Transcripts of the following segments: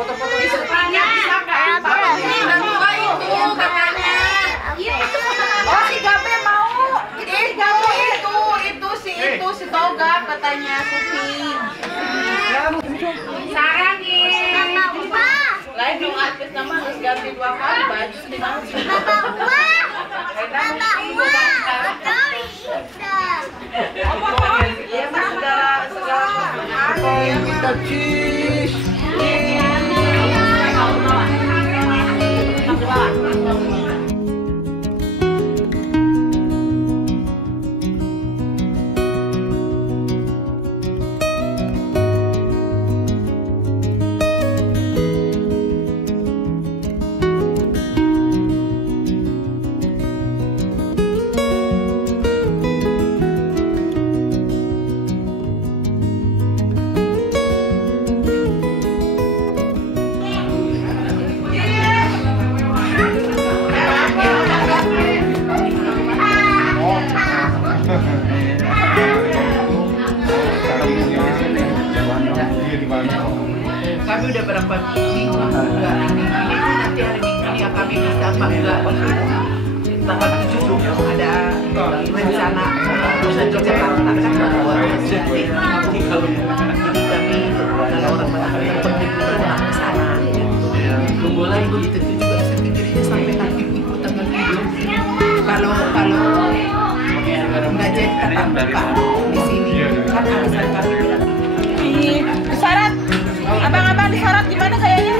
foto-foto di sekolahnya bisa nggak? Papa ini udah itu katanya. Oh si Gabe mau. Si Gabe si Toga katanya Sufi. Sarangin. Lain dong artis nama harus ganti 2 kali baju di mana? Iya mas segala kita cheese. Kami udah berapa minggu enggak ini nanti hari Minggu ini ya kami bisa apa enggak tanggal 7 ada rencana bisa ke Jakarta kan jadi kami kalau orang penting pulang ke sana tunggu lagi itu juga saya pikirnya sampai nanti Minggu tanggal 7 kalau nggak jadi tetap buka di sini kan alasan kami bilang Syarat, abang-abang disyarat gimana kayaknya?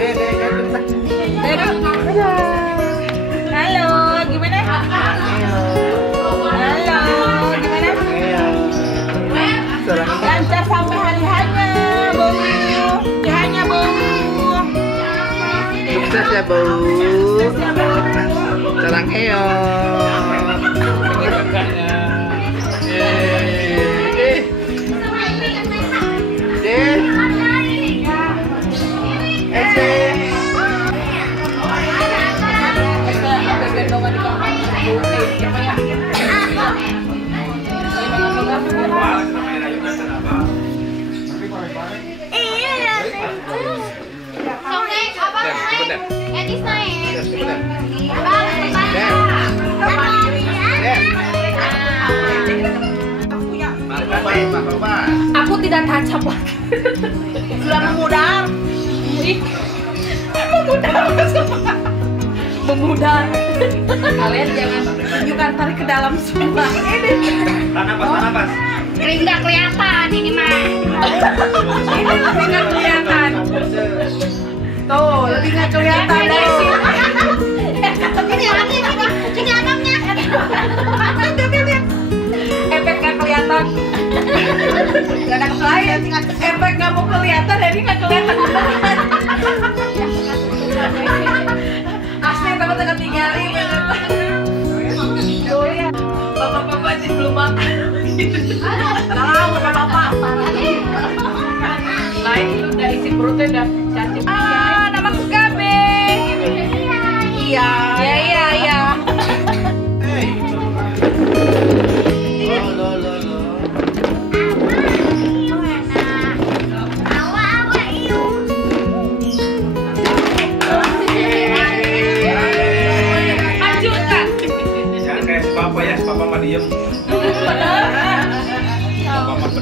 Halo, gimana? Halo, gimana? Lancar sampai hari-harinya, Bu. Hanya Bu. Sukses ya Bu. Sarang heo. Aku tidak tancap lagi. Sudah memudar. Memudar. Kalian jangan tunjukkan tarik ke dalam semua. Tahan nafas. Kering nggak kelihatan ini mah. Ini lebih nggak kelihatan. Tuh, lebih nggak kelihatan dari sini. Ini abangnya. Efek nggak kelihatan. Gak ada kepelainan, efek nggak mau kelihatan, jadi nggak kelihatan. Asli takut tengah tinggalin banget. Tuh lihat, bapak-bapak jadi belum makan. Tahu bapak-bapak. Lain itu udah isi perutnya udah cantik. Namaku Gabe. Iya. Papa ya, papa mah diem. Papa mah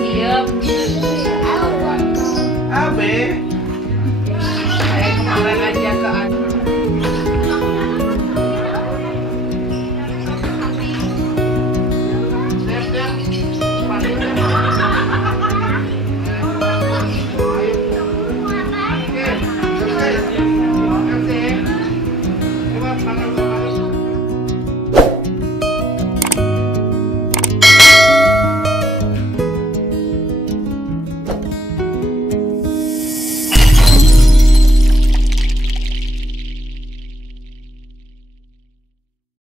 diem. Abe.